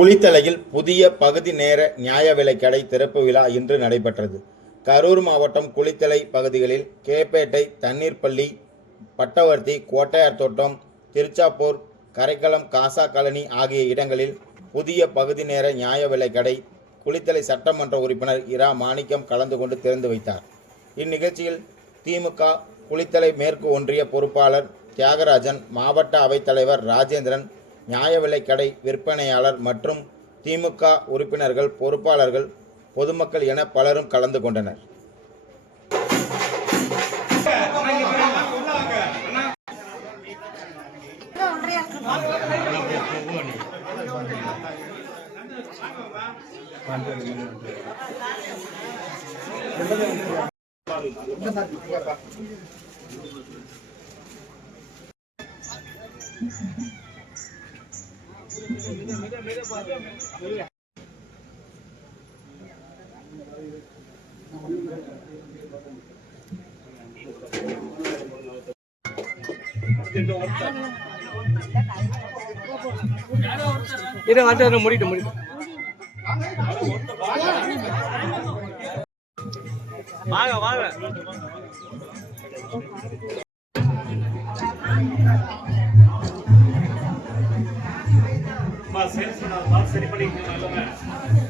குளித்தலையில் புதிய பகுதி நேர நியாய விலைக் கடை திறப்பு விழா இன்று நடைபெற்றது. கரூர் மாவட்டம் குளித்தலை பகுதிகளில் கேப்பேட்டை, தண்ணீர்பள்ளி, பட்டவர்த்தி, கோட்டையார் தோட்டம், திருச்சாப்பூர், கரைக்கலம், காசா காலனி ஆகிய இடங்களில் புதிய பகுதி நேர நியாய விலைக் கடை குளித்தலை சட்டமன்ற உறுப்பினர் இரா மாணிக்கம் கலந்து கொண்டு திறந்து வைத்தார். இந்நிகழ்ச்சியில் திமுக குளித்தலை மேற்கு ஒன்றிய பொறுப்பாளர் தியாகராஜன், மாவட்ட அவைத்தலைவர் ராஜேந்திரன், நியாய விலைக் கடை விற்பனையாளர் மற்றும் திமுக உறுப்பினர்கள், பொறுப்பாளர்கள், பொதுமக்கள் என பலரும் கலந்து கொண்டனர். இதை வாட்ட முடிட்டு வாங்க வாங்க. சரி பண்ணிக்கலாம்.